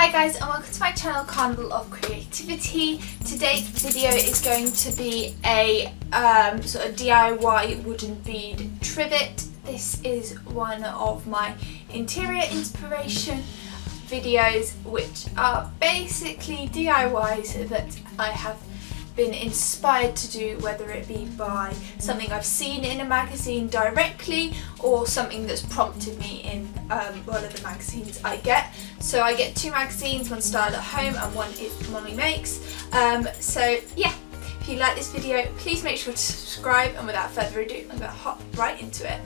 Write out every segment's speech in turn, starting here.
Hi guys, and welcome to my channel Carnival of Creativity. Today's video is going to be a sort of DIY wooden bead trivet. This is one of my interior inspiration videos, which are basically DIYs that I have been inspired to do, whether it be by something I've seen in a magazine directly or something that's prompted me in one of the magazines I get. So I get two magazines, one Style at Home and one is Mommy Makes. So yeah, if you like this video, please make sure to subscribe, and without further ado, I'm going to hop right into it.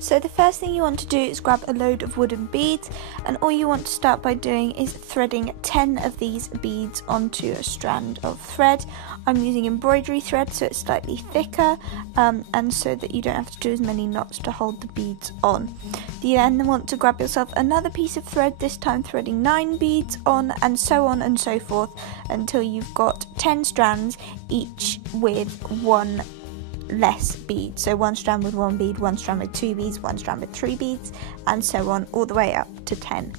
So the first thing you want to do is grab a load of wooden beads, and all you want to start by doing is threading 10 of these beads onto a strand of thread. I'm using embroidery thread, so it's slightly thicker and so that you don't have to do as many knots to hold the beads on. You then want to grab yourself another piece of thread, this time threading 9 beads on, and so on and so forth until you've got 10 strands, each with one less bead. So one strand with 1 bead, one strand with 2 beads, one strand with 3 beads, and so on all the way up to 10.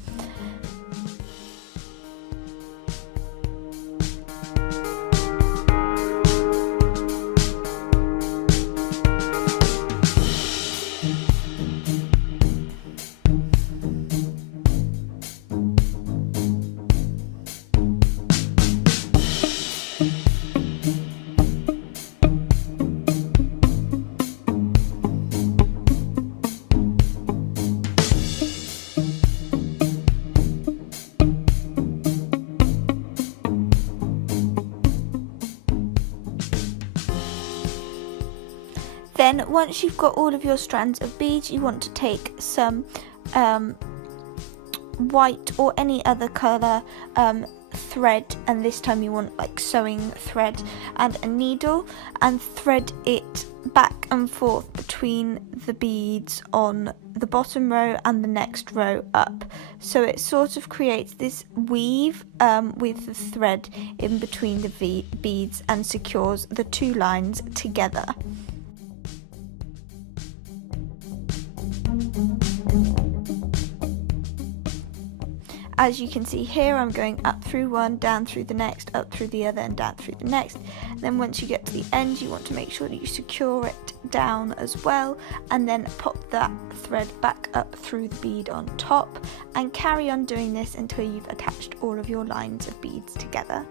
Then once you've got all of your strands of beads, you want to take some white or any other colour thread, and this time you want like sewing thread and a needle, and thread it back and forth between the beads on the bottom row and the next row up. So it sort of creates this weave with the thread in between the beads and secures the two lines together. As you can see here, I'm going up through one, down through the next, up through the other, and down through the next. Then once you get to the end, you want to make sure that you secure it down as well, and then pop that thread back up through the bead on top, and carry on doing this until you've attached all of your lines of beads together.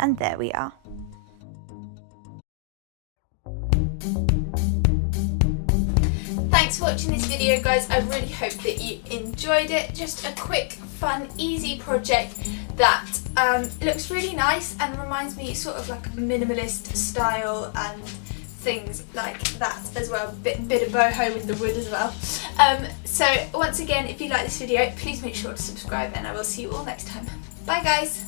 And there we are. Thanks for watching this video, guys. I really hope that you enjoyed it. Just a quick, fun, easy project that looks really nice and reminds me sort of like minimalist style and things like that as well. Bit of boho with the wood as well. So once again, if you like this video, please make sure to subscribe, and I will see you all next time. Bye guys.